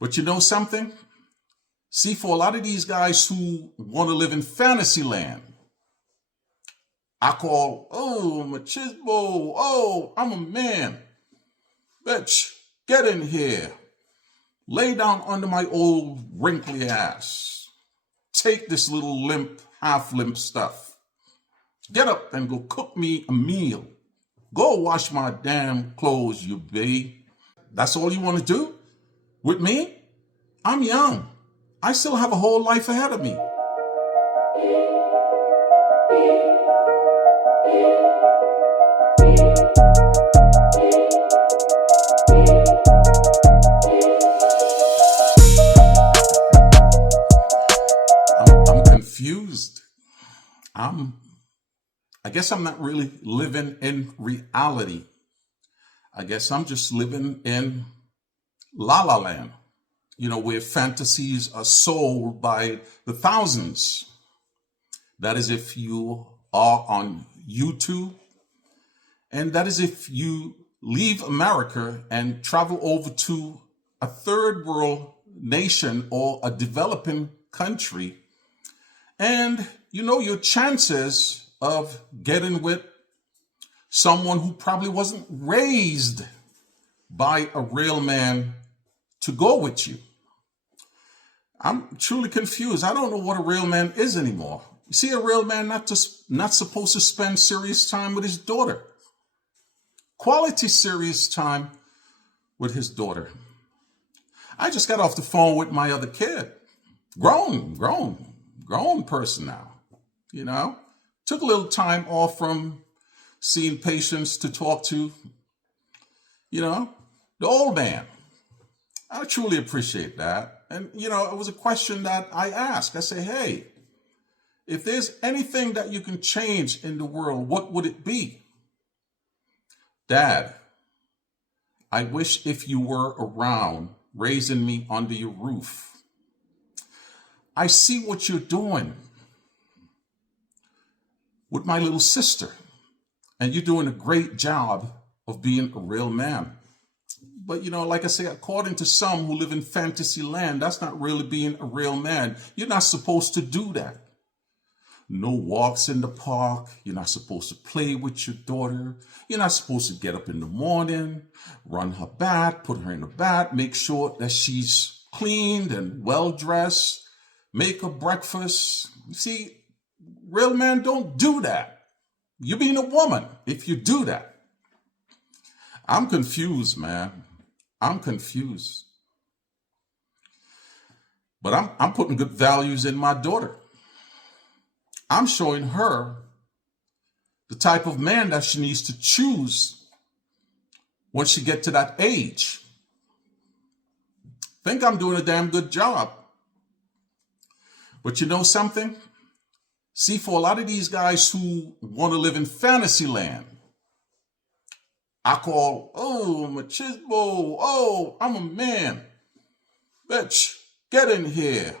But you know something? See, for a lot of these guys who want to live in fantasy land, I call, oh, machismo, oh, I'm a man. Bitch, get in here. Lay down under my old wrinkly ass. Take this little limp, half limp stuff. Get up and go cook me a meal. Go wash my damn clothes, you babe. That's all you want to do? With me? I'm young. I still have a whole life ahead of me. I'm confused. I guess I'm not really living in reality. I guess I'm just living in La La Land, where fantasies are sold by the thousands. That is if you are on YouTube, and that is if you leave America and travel over to a third world nation or a developing country. And your chances of getting with someone who probably wasn't raised by a real man to go with you. I'm truly confused. I don't know what a real man is anymore. You see, a real man not supposed to spend serious time with his daughter. Quality serious time with his daughter. I just got off the phone with my other kid. Grown person now. Took a little time off from seeing patients to talk to, the old man. I truly appreciate that. And, it was a question that I asked. I say, hey, if there's anything that you can change in the world, what would it be? Dad, I wish if you were around raising me under your roof. I see what you're doing with my little sister, and you're doing a great job of being a real man. But, like I say, according to some who live in fantasy land, that's not really being a real man. You're not supposed to do that. No walks in the park. You're not supposed to play with your daughter. You're not supposed to get up in the morning, run her bath, put her in the bath, make sure that she's cleaned and well-dressed, make her breakfast. See, real men don't do that. You're being a woman if you do that. I'm confused, man. I'm confused. But I'm putting good values in my daughter. I'm showing her the type of man that she needs to choose when she gets to that age. Think I'm doing a damn good job. But you know something? See, for a lot of these guys who want to live in fantasy land, I call, oh, machismo, oh, I'm a man. Bitch, get in here.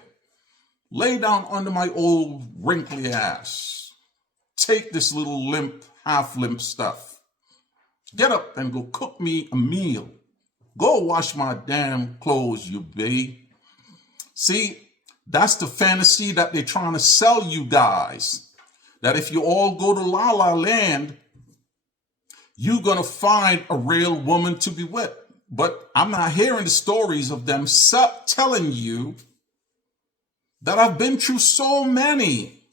Lay down under my old wrinkly ass. Take this little limp, half limp stuff. Get up and go cook me a meal. Go wash my damn clothes, you babe. See, that's the fantasy that they're trying to sell you guys. That if you all go to La La Land, you're going to find a real woman to be with. But I'm not hearing the stories of them telling you that I've been through so many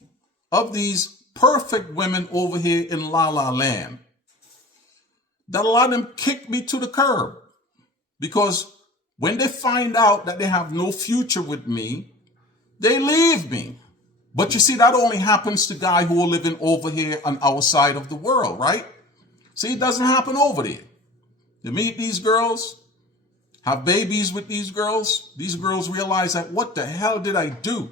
of these perfect women over here in La La Land that a lot of them kicked me to the curb. Because when they find out that they have no future with me, they leave me. But you see, that only happens to guys who are living over here on our side of the world, right? See, it doesn't happen over there. You meet these girls, have babies with these girls realize that, what the hell did I do?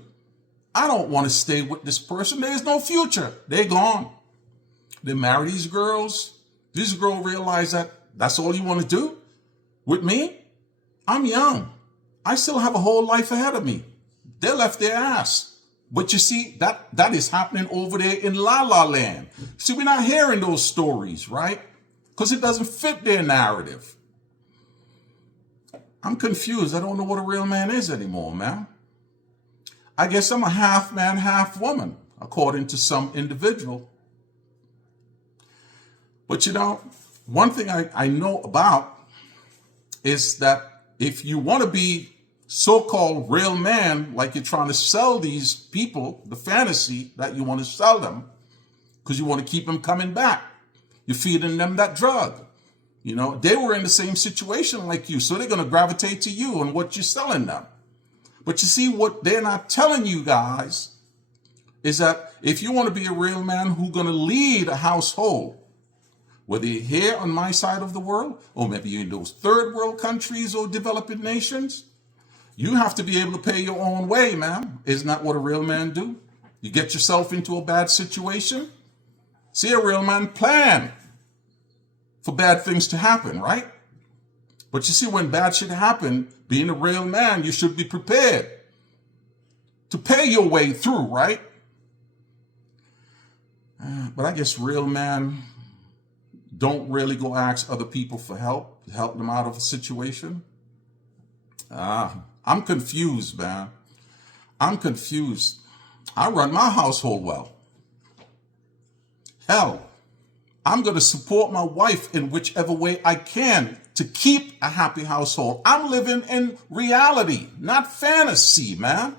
I don't want to stay with this person. There's no future. They're gone. They marry these girls. These girls realize that that's all you want to do with me? I'm young. I still have a whole life ahead of me. They left their ass. But you see, that is happening over there in La La Land. See, we're not hearing those stories, right? Because it doesn't fit their narrative. I'm confused. I don't know what a real man is anymore, man. I guess I'm a half man, half woman, according to some individual. But one thing I know about is that if you want to be so-called real man, like you're trying to sell these people the fantasy that you want to sell them, because you want to keep them coming back. You're feeding them that drug. They were in the same situation like you, so they're going to gravitate to you and what you're selling them. But you see, what they're not telling you guys is that if you want to be a real man who's going to lead a household, whether you're here on my side of the world, or maybe you're in those third world countries or developing nations, you have to be able to pay your own way, man. Isn't that what a real man do? You get yourself into a bad situation. See, a real man plan for bad things to happen, right? But you see, when bad shit happen, being a real man, you should be prepared to pay your way through, right? But I guess real men don't really go ask other people for help, to help them out of a situation. I'm confused, man. I'm confused. I run my household well. Hell, I'm going to support my wife in whichever way I can to keep a happy household. I'm living in reality, not fantasy, man.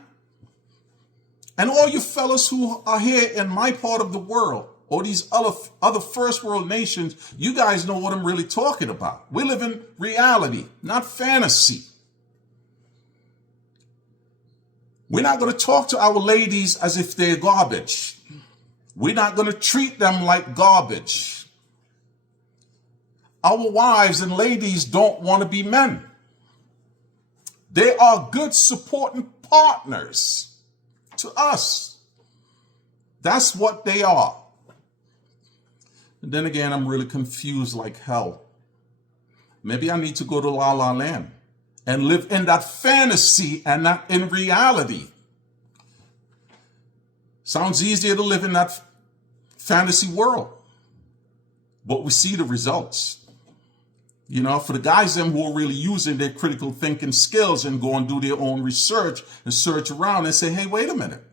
And all you fellas who are here in my part of the world, or these other first world nations, you guys know what I'm really talking about. We live in reality, not fantasy. We're not going to talk to our ladies as if they're garbage. We're not going to treat them like garbage. Our wives and ladies don't want to be men. They are good supporting partners to us. That's what they are. And then again, I'm really confused like hell. Maybe I need to go to La La Land and live in that fantasy and not in reality. Sounds easier to live in that fantasy world. But we see the results. For the guys them who are really using their critical thinking skills and go and do their own research and search around and say, hey, wait a minute.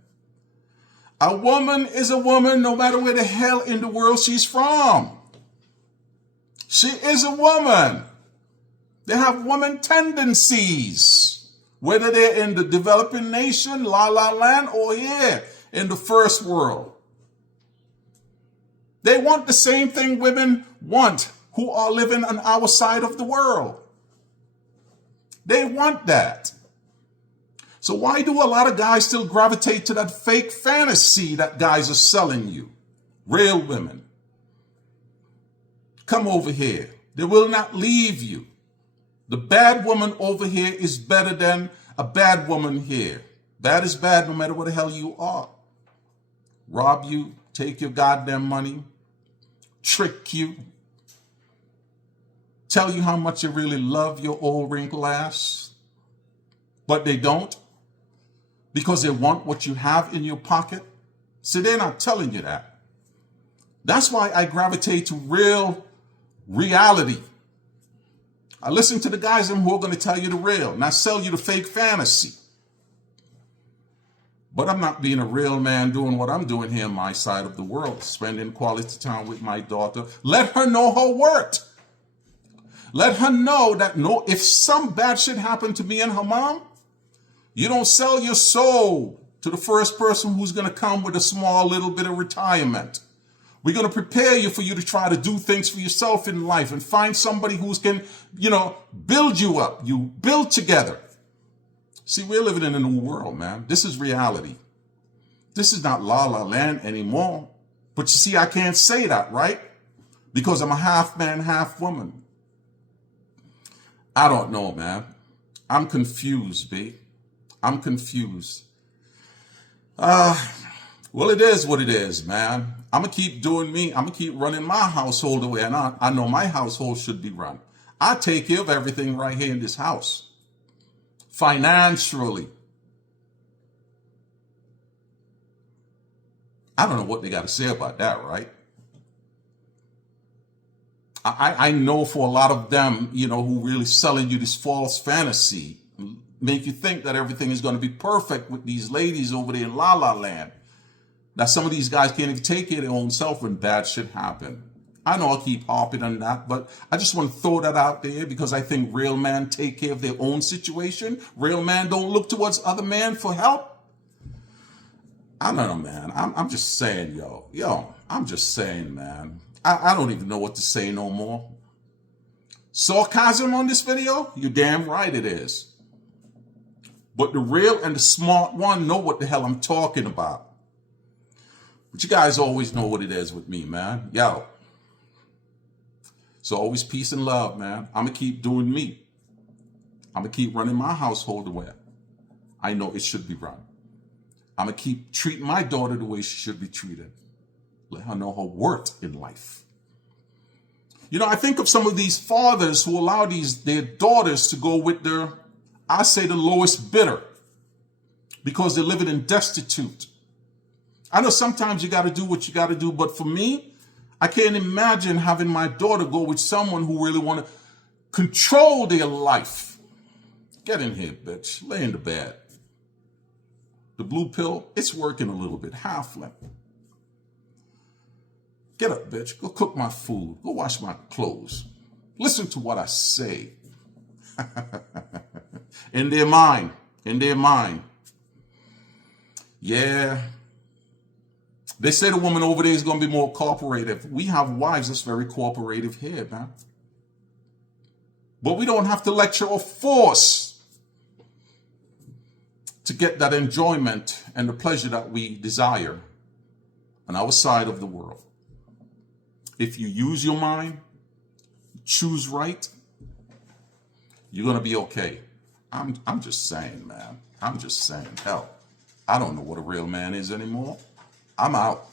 A woman is a woman no matter where the hell in the world she's from. She is a woman. They have woman tendencies, whether they're in the developing nation, La La Land, or here in the first world. They want the same thing women want who are living on our side of the world. They want that. So why do a lot of guys still gravitate to that fake fantasy that guys are selling you? Real women. Come over here. They will not leave you. The bad woman over here is better than a bad woman here. Bad is bad no matter what the hell you are. Rob you, take your goddamn money, trick you, tell you how much you really love your old wrinkled ass, but they don't because they want what you have in your pocket. See, they're not telling you that. That's why I gravitate to real reality. I listen to the guys who are going to tell you the real, not sell you the fake fantasy. But I'm not being a real man doing what I'm doing here on my side of the world, spending quality time with my daughter. Let her know her worth. Let her know that if some bad shit happened to me and her mom, you don't sell your soul to the first person who's going to come with a small little bit of retirement. We're going to prepare you for you to try to do things for yourself in life and find somebody who can, build you up. You build together. See, we're living in a new world, man. This is reality. This is not La La Land anymore. But you see, I can't say that, right? Because I'm a half man, half woman. I don't know, man. I'm confused, babe. I'm confused. Well, it is what it is, man. I'm going to keep doing me. I'm going to keep running my household the way I know my household should be run. I take care of everything right here in this house. Financially. I don't know what they got to say about that, right? I know for a lot of them, who really selling you this false fantasy, make you think that everything is going to be perfect with these ladies over there in La La Land, that some of these guys can't even take care of their own self when bad shit happen. I know I keep harping on that, but I just want to throw that out there because I think real men take care of their own situation. Real men don't look towards other men for help. I don't know, man. I'm just saying, I'm just saying, man. I don't even know what to say no more. Sarcasm on this video? You're damn right it is. But the real and the smart one know what the hell I'm talking about. But you guys always know what it is with me, man. Yo. So always peace and love, man. I'm going to keep doing me. I'm going to keep running my household the way I know it should be run. I'm going to keep treating my daughter the way she should be treated. Let her know her worth in life. I think of some of these fathers who allow their daughters to go with the lowest bidder because they're living in destitute. I know sometimes you got to do what you got to do, but for me, I can't imagine having my daughter go with someone who really want to control their life. Get in here, bitch. Lay in the bed. The blue pill, it's working a little bit. Half left. Get up, bitch. Go cook my food. Go wash my clothes. Listen to what I say. In their mind. In their mind. Yeah. They say the woman over there is going to be more cooperative. We have wives that's very cooperative here, man. But we don't have to lecture or force to get that enjoyment and the pleasure that we desire on our side of the world. If you use your mind, choose right, you're going to be okay. I'm just saying, man. I'm just saying. Hell, I don't know what a real man is anymore. I'm out.